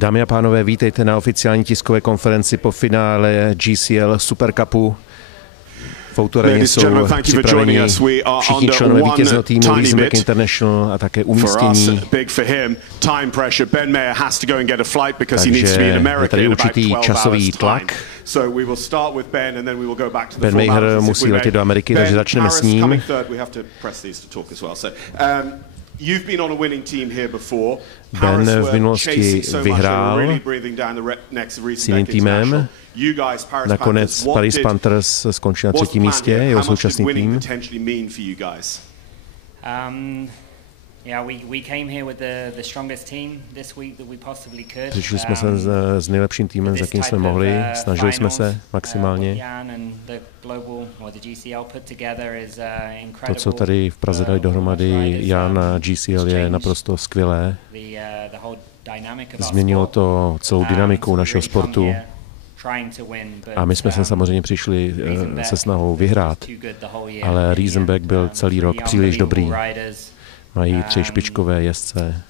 Dámy a pánové, vítejte na oficiální tiskové konferenci po finále GCL Super Cupu. V Autoaréně jsou připraveni všichni členové vítězného týmu Riesenbeck International a také umístění. Takže je tady určitý časový tlak. Ben Maher musí letět do Ameriky, takže začneme s ním. Ben v minulosti vyhrál s jiným týmem. Nakonec Paris Panthers skončil na třetím místě, jeho současný tým. Přišli jsme se s nejlepším týmem, za jakým jsme mohli. Snažili jsme se maximálně. To, co tady v Praze dali dohromady Jan a GCL, je naprosto skvělé. Změnilo to celou dynamiku našeho sportu. A my jsme se samozřejmě přišli se snahou vyhrát, ale Riesenbeck byl celý rok příliš dobrý. Mají 3 špičkové jezdce.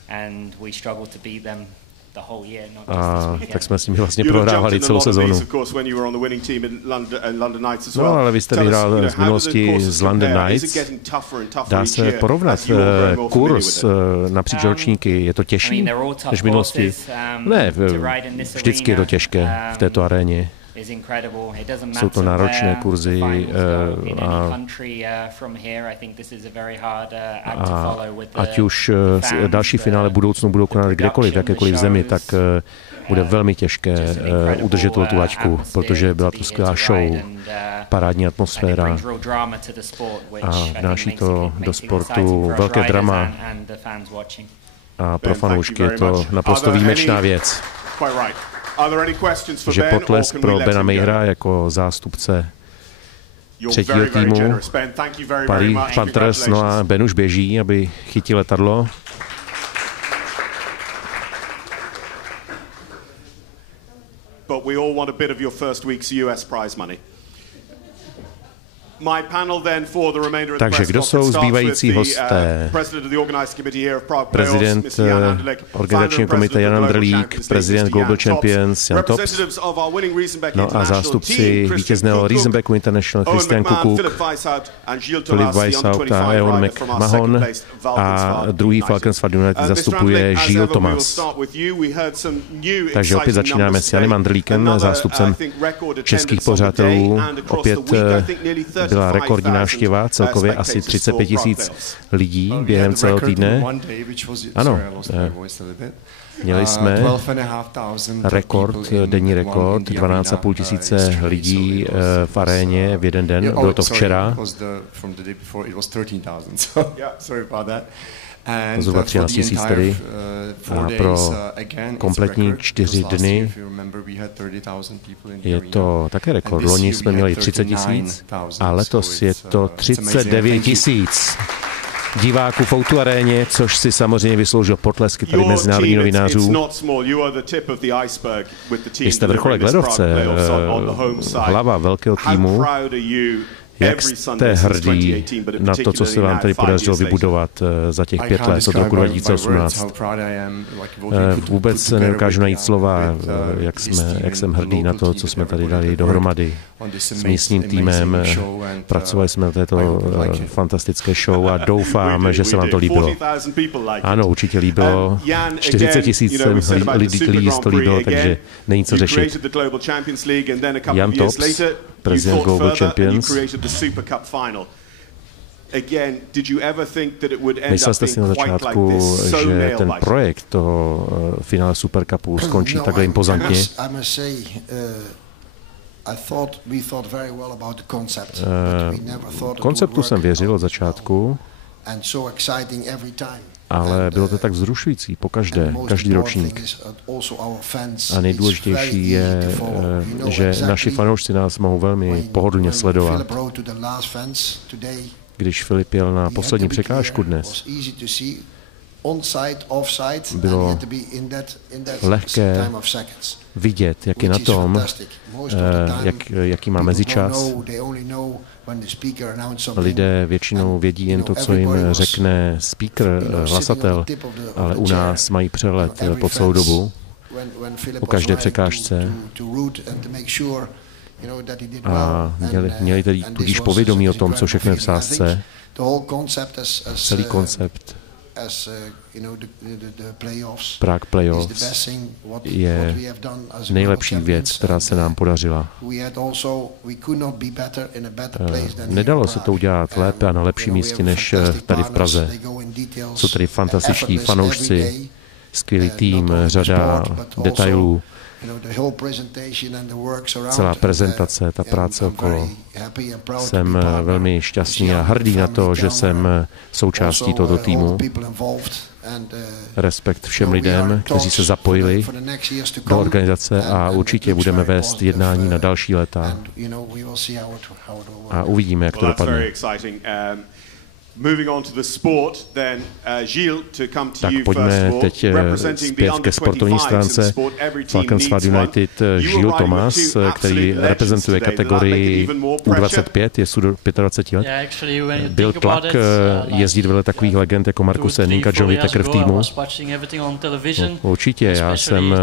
A tak jsme s nimi vlastně prohrávali celou sezónu. No, ale vy jste vyhrál z minulosti z London Knights. Dá se porovnat kurz napříč ročníky? Je to těžší než v minulosti? Ne, vždycky je to těžké v této aréně. Jsou to náročné kurzy a ať už další finále budoucnu budou konat kdekoliv, v jakékoliv zemi, tak bude velmi těžké udržet tu laťku, protože byla to skvělá show, parádní atmosféra a vnáší to do sportu velké drama a pro fanoušky je to naprosto výjimečná věc. Takže potlesk pro Bena Mahera jako zástupce třetího týmu Paris Panthers. No a Ben už běží, aby chytil letadlo. Takže kdo jsou zbývající hosté? Prezident organizačního komite Jan Anderlík, prezident Global Champions Jan Tops, no a zástupci vítězného Riesenbecku International Christian Kukuk, Filip Weishaupt a Eon McMahon a druhý Falkensford United zastupuje Gilles Thomas. Takže opět začínáme s Janem Anderlíkem, zástupcem českých pořadatelů. Opět byla rekordní návštěva, celkově asi 35 000 lidí během celého týdne. Ano, měli jsme denní rekord, 12 500 lidí v aréně v jeden den, bylo to včera. Zhruba 13 000 tedy. A pro kompletní 4 dny je to také rekord. Loni jsme měli 30 000 a letos je to 39 000 diváků v Autoaréně, což si samozřejmě vysloužil potlesky tady mezinárodních novinářů. Vy jste vrcholek ledovce, hlava velkého týmu. Jak jste hrdí na to, co se vám tady podařilo vybudovat za těch 5 let od roku 2018? Vůbec nedokážu najít slova, jak jsem hrdý na to, co jsme tady dali dohromady s místním týmem. Pracovali jsme na této fantastické show a doufám, že se vám to líbilo. Ano, určitě líbilo. 40 000 lidí to líbilo, takže není co řešit. Jan Tops, prezident Global Champions. Myslel jste si na začátku, že ten projekt toho finále Super Cupu skončí takhle impozantně? Konceptu jsem věřil od začátku, ale bylo to tak vzrušující každý ročník. A nejdůležitější je, že naši fanoušci nás mohou velmi pohodlně sledovat. Když Filip jel na poslední překážku dnes, bylo lehké vidět, jak je na tom, jaký má mezičas. Lidé většinou vědí jen to, co jim řekne speaker, hlasatel, ale u nás mají přehled po celou dobu. o každé překážce. A měli tedy tudíž povědomí o tom, co všechno je v sázce. Celý koncept Prague Playoffs je nejlepší věc, která se nám podařila. Nedalo se to udělat lépe a na lepším místě než tady v Praze. Jsou tady fantastiční fanoušci, skvělý tým, řada detailů, celá prezentace, ta práce okolo. Jsem velmi šťastný a hrdý na to, že jsem součástí tohoto týmu. Respekt všem lidem, kteří se zapojili do organizace a určitě budeme vést jednání na další léta. A uvidíme, jak to dopadne. Tak pojďme teď zpět ke sportovní stránce. Falcons United Gilles Thomas, který reprezentuje kategorii U25, je 25 let. Byl tlak jezdit vedle takových legend jako Marcus Henning a John Whittaker v týmu. Určitě, já jsem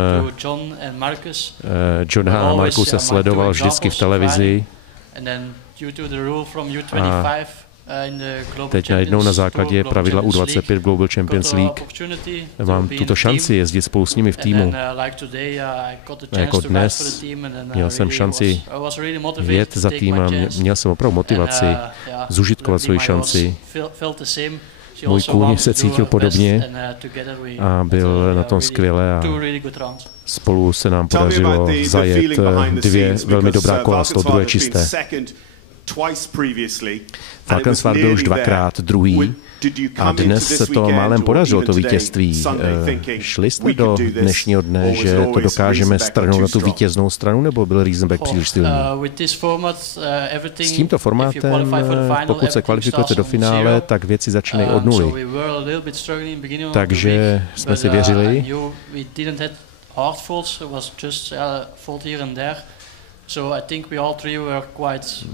Johna a Marcuse sledoval vždycky v televizi. A teď najednou na základě pravidla U25 Global Champions League mám tuto šanci jezdit spolu s nimi v týmu. A jako dnes měl jsem šanci jet za tým a měl jsem opravdu motivaci zužitkovat svoji šanci. Můj kůň se cítil podobně a byl na tom skvěle a spolu se nám podařilo zajet dvě velmi dobrá kola, z toho druhé čisté. Falcons byl už dvakrát druhý a dnes se to málem podařilo, to vítězství. Šli jste do dnešního dne, že to dokážeme strhnout na tu vítěznou stranu, nebo byl Riesenbeck příliš silný? S tímto formátem, pokud se kvalifikujete do finále, tak věci začínají od nuly. Takže jsme si věřili.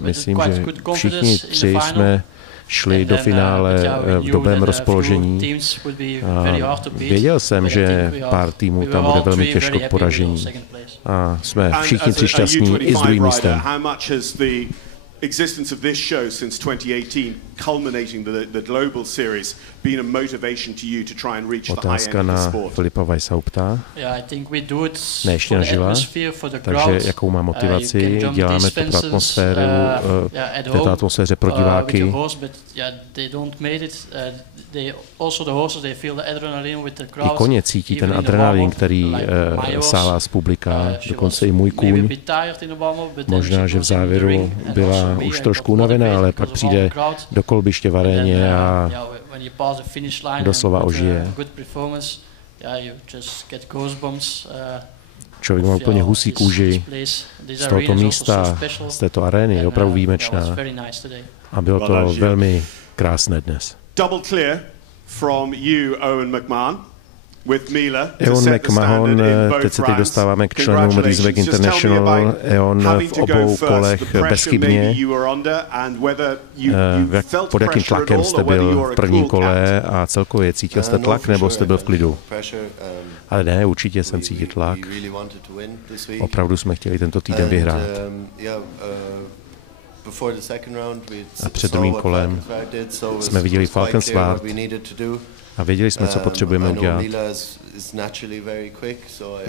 Myslím, že všichni tři jsme šli do finále v dobrém rozpoložení. A věděl jsem, že pár týmů tam bude velmi těžko k poražení. A jsme všichni tři šťastní i s druhým místem. Existence of this show since 2018, culminating the global series, been a motivation to you to try and reach the high end of the sport. Otázka na Filipa Weishaupta. Ne, ještě nežila. Takže jakou má motivaci? Děláme to pro atmosféru, této atmosféře pro diváky. I koně cítí ten adrenalin, který sálá z publika, dokonce i můj kůň. Možná, že v závěru byla už trošku unavená, ale pak přijde do kolbiště v aréně a doslova ožije. Člověk má úplně husí kůži z tohoto místa, z této arény, je opravdu výjimečná. A bylo to velmi krásné dnes. Eon McMahon, teď se teď dostáváme k členům Riesenbeck International. Eon v obou kolech bezchybně. Pod jakým tlakem jste byl v prvním kole a celkově cítil jste tlak, nebo jste byl v klidu? Ale ne, určitě jsem cítil tlak. Opravdu jsme chtěli tento týden vyhrát. A před druhým kolem jsme viděli Falkensward a věděli jsme, co potřebujeme udělat.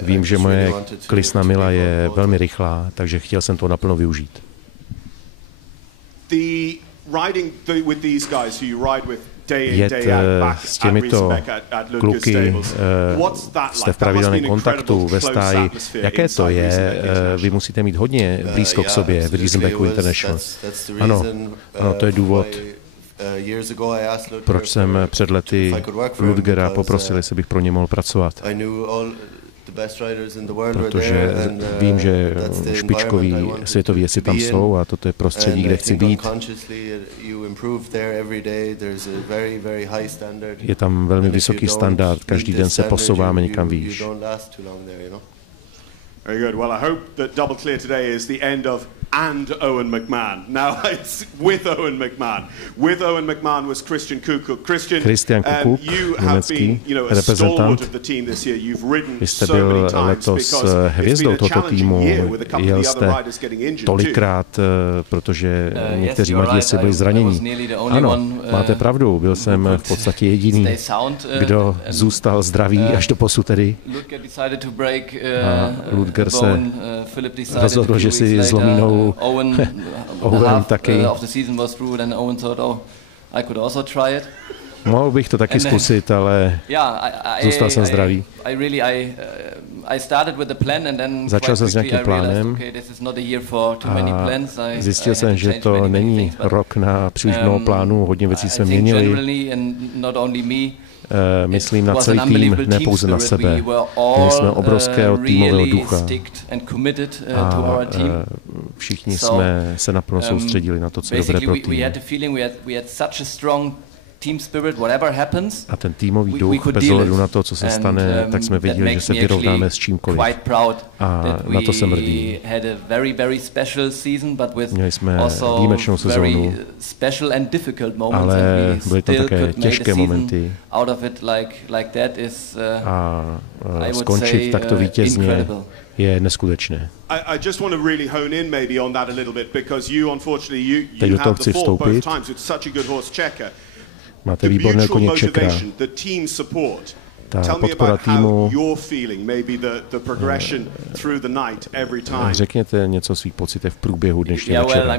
Vím, že moje klisna Mila je velmi rychlá, takže chtěl jsem to naplno využít. Jet s těmito kluky, jste v pravidelném kontaktu ve stáji. Jaké to je? Vy musíte mít hodně blízko k sobě v Riesenbecku International. Ano, to je důvod, proč jsem před lety Ludgera poprosil, jestli bych pro ně mohl pracovat. Protože vím, že špičkoví světoví jezdci tam jsou a toto je prostředí, kde chci být. Je tam velmi vysoký standard, každý den se posouváme někam výš. and Owen McMahon. Now it's with Owen McMahon. With Owen McMahon was Christian Kukuk. Christian Kukuk, you have been, a stalwart of the team this year. You've ridden so many times because it's been a challenging year with a couple of the other riders getting injured tolikrát, protože někteří mladí si byli zranění. Ano, máte pravdu, byl jsem v podstatě jediný, kdo zůstal zdravý až do posud tedy. A Ludger se rozhodl, že si zlomí nohu. Owen taky. Mohl bych to taky zkusit, ale zůstal jsem zdravý. Začal jsem s nějakým plánem a zjistil jsem, že to není rok na příliš mnoho plánů, hodně věcí jsme měnili. Myslím na celý tým, ne pouze na sebe. Měli jsme obrovského týmového ducha a všichni jsme se naplno soustředili na to, co je dobré pro tým. A ten týmový duch, bez ohledu na to, co se stane, tak jsme věděli, že se vyrovnáme s čímkoliv. A na to jsem hrdý. Měli jsme výjimečnou sezónu, ale byly tam také těžké momenty. A skončit takto vítězně je neskutečné. Teď do toho chci vstoupit. Máte výborného koně Čekra. Ta podpora týmu. Řekněte něco o svých pocitech v průběhu dnešního večera.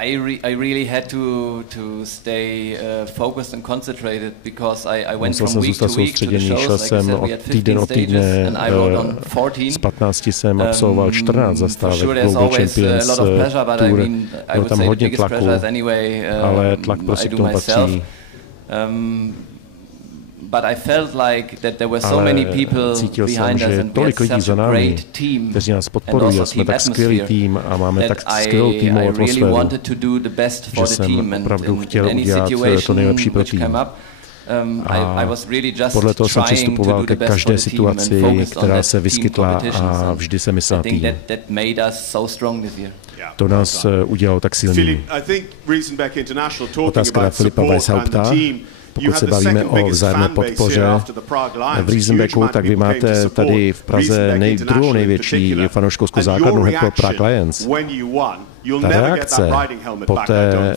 I really had to stay focused and concentrated because I went from week to week to the shows. Like I said, we had 15 stages and I rode on 14. Z 15 jsem absolvoval 14 zastávek Global Champions Tour. Bylo tam hodně tlaku, ale tlak prostě k tomu patří. But I felt like that there were so many people behind us and we had such a great team. Kteří nás podporují, jsme tak skvělý tým a máme tak skvělou týmovou atmosféru, že jsem opravdu chtěl udělat to nejlepší pro tým. A podle toho jsem přistupoval ke každé situaci, která se vyskytla a vždy jsem myslel na tým. To nás udělalo tak silnými. Otázka na Filipa Weishaupta. Pokud se bavíme o vzájemné podpoře v Riesenbecku, tak vy máte tady v Praze druhou největší fanouškovskou základnu jako Prague Lions. Ta reakce po té,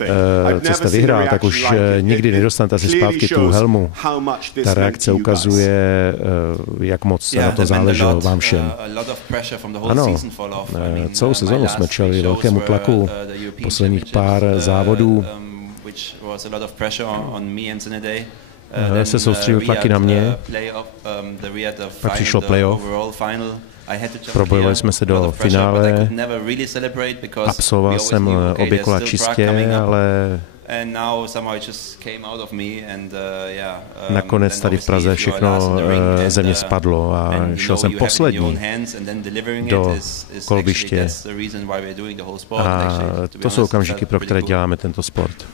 co jste vyhrál, tak už nikdy nedostanete si zpátky tu helmu. Ta reakce ukazuje, jak moc na to záleželo vám všem. Ano, celou sezonu jsme čelili velkému tlaku, posledních pár závodů. Se soustředil tlaky na mě, pak přišlo playoff, probojovali jsme se do finále, absolvoval jsem obě kola čistě, ale nakonec tady v Praze všechno ze mě spadlo a šel jsem poslední do kolbiště a to jsou okamžiky, pro které děláme tento sport.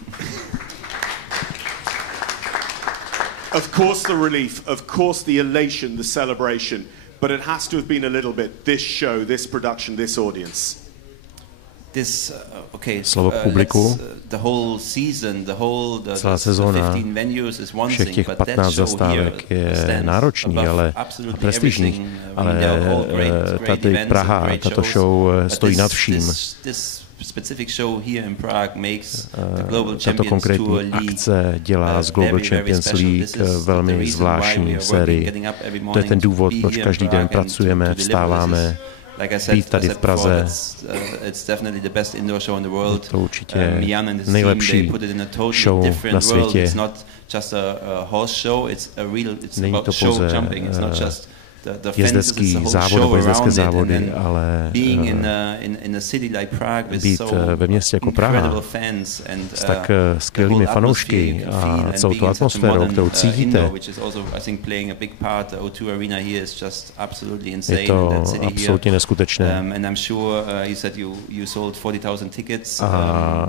Of course the relief, of course the elation, the celebration, but it has to have been a little bit this show, this production, this audience. Slovo k publiku. Celá sezóna všech těch 15 zastávek je náročný, ale prestižní, ale tady Praha, tato show stojí nad vším. Tato konkrétní akce dělá z Global Champions League velmi zvláštní sérii. To je ten důvod, proč každý den pracujeme, vstáváme, být tady v Praze. Je to určitě nejlepší show na světě. Není to pouze jezdecký závod nebo jezdecké závody, ale být ve městě jako Praha s tak skvělými fanoušky a celou tu atmosférou, kterou cítíte, je to absolutně neskutečné. A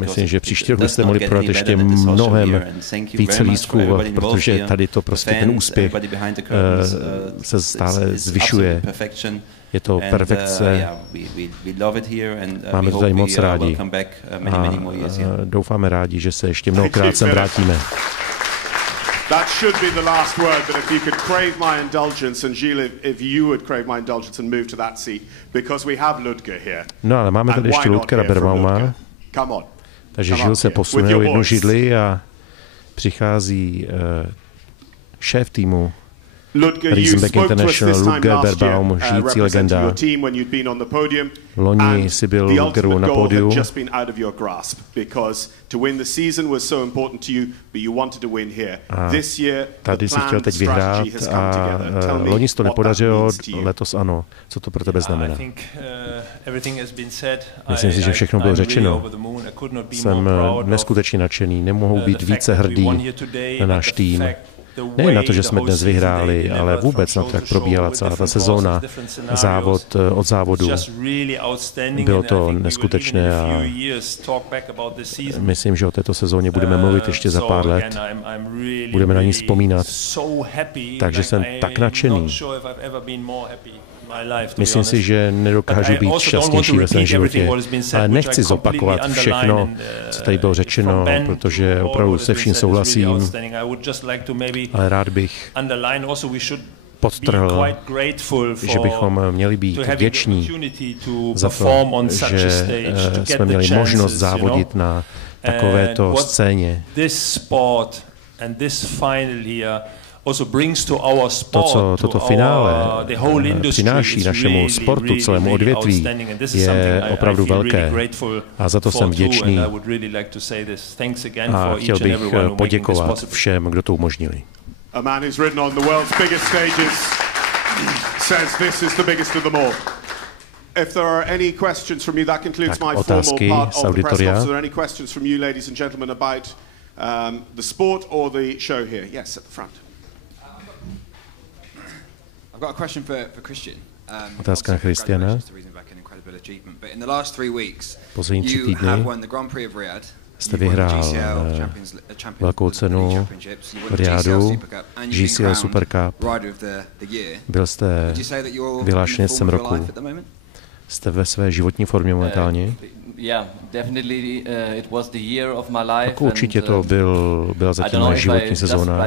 myslím, že příští rok byste mohli prodat ještě mnohem více lístků, protože tady to prostě ten úspěch se stále zvyšuje Je to perfekce. Máme to tady moc rádi. A doufáme rádi, že se ještě mnohokrát sem vrátíme. That should be the last word, but if you could crave my indulgence, and Gilles, if you would crave my indulgence and move to that seat, because we have Ludger here. No, ale máme tady ještě Ludgera Beerbauma. Come on. Takže Gilles se posune o jednu židli a přichází šéf týmu Riesenbeck International, Ludger Beerbaum, žijící legenda. Loni si byl Ludgeru na pódiu. A tady si chtěl teď vyhrát a loni se to nepodařilo, letos ano. Co to pro tebe znamená? Myslím si, že všechno bylo řečeno. Jsem neskutečně nadšený, nemohu být více hrdý na náš tým. Nejen na to, že jsme dnes vyhráli, ale vůbec na to, jak probíhala celá ta sezóna, závod od závodu. Bylo to neskutečné a myslím, že o této sezóně budeme mluvit ještě za pár let. Budeme na ní vzpomínat. Takže jsem tak nadšený. Myslím si, že nedokážu být šťastnější ve svém životě. Ale nechci zopakovat všechno, co tady bylo řečeno, protože opravdu se vším souhlasím. Ale rád bych podtrhl, že bychom měli být vděční za to, že jsme měli možnost závodit na takovéto scéně. To, co toto finále přináší našemu sportu, celému odvětví, je opravdu velké. A za to jsem vděčný. A chtěl bych poděkovat všem, kdo to umožnili. A man who's ridden on the world's biggest stages says this is the biggest of them all. If there are any questions from you, that concludes my formal part of the press conference. Are there any questions from you, ladies and gentlemen, about the sport or the show here? Yes, at the front. I've got a question for Christian. Otázka na Christiana. Poslední 3 týdny jste vyhrál velkou cenu v Riadu, GCL Super Cup. Byl jste vyhlášen jezdcem roku. Jste ve své životní formě momentálně? Tak určitě to byla zatím moje životní sezóna.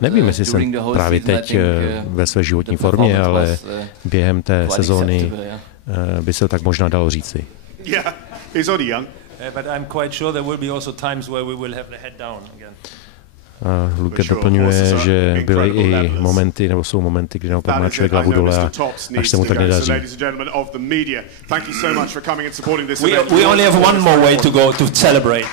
Nevím, jestli jsem právě teď ve své životní formě, ale během té sezóny by se tak možná dalo říci. Luke doplňuje, že byly i momenty, nebo jsou momenty, kdy naopak má člověk hlavu dole a až se mu tak nedaří. We only have one more way to go to celebrate.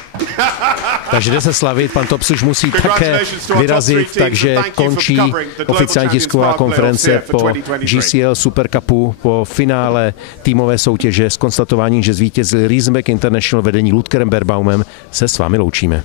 Takže jde se slavit, pan Tops už musí také vyrazit, takže končí oficiální tisková konference po GCL Super Cupu, po finále týmové soutěže s konstatováním, že zvítězil Riesenbeck International vedení Ludgerem Beerbaumem. Se s vámi loučíme.